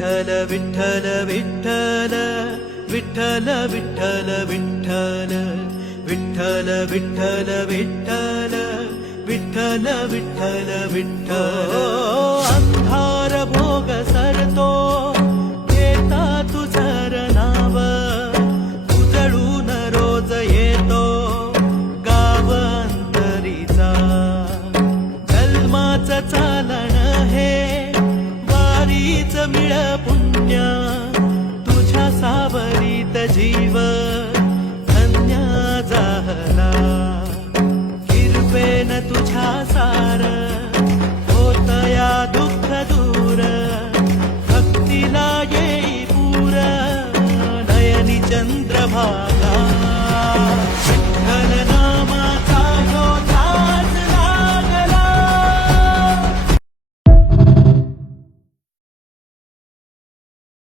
विठ्ठल विठ्ठल विठ्ठल विठ्ठल विठ्ठल विठ्ठल विठ्ठल विठ्ठल विठ्ठल विठ्ठल विठ्ठल विठ्ठल अंधार भोग सरतो येता तुझर नाव उजळून रोज येतो गाव अंतरीचा जन्माच चालन हे वारीच मिळ पुण्य तुझ्या सावरीत जीव धन्य झाला कृपेन तुझ्या सार होतया दुःख दूर भक्तीला येई पूर नयनी चंद्रभागा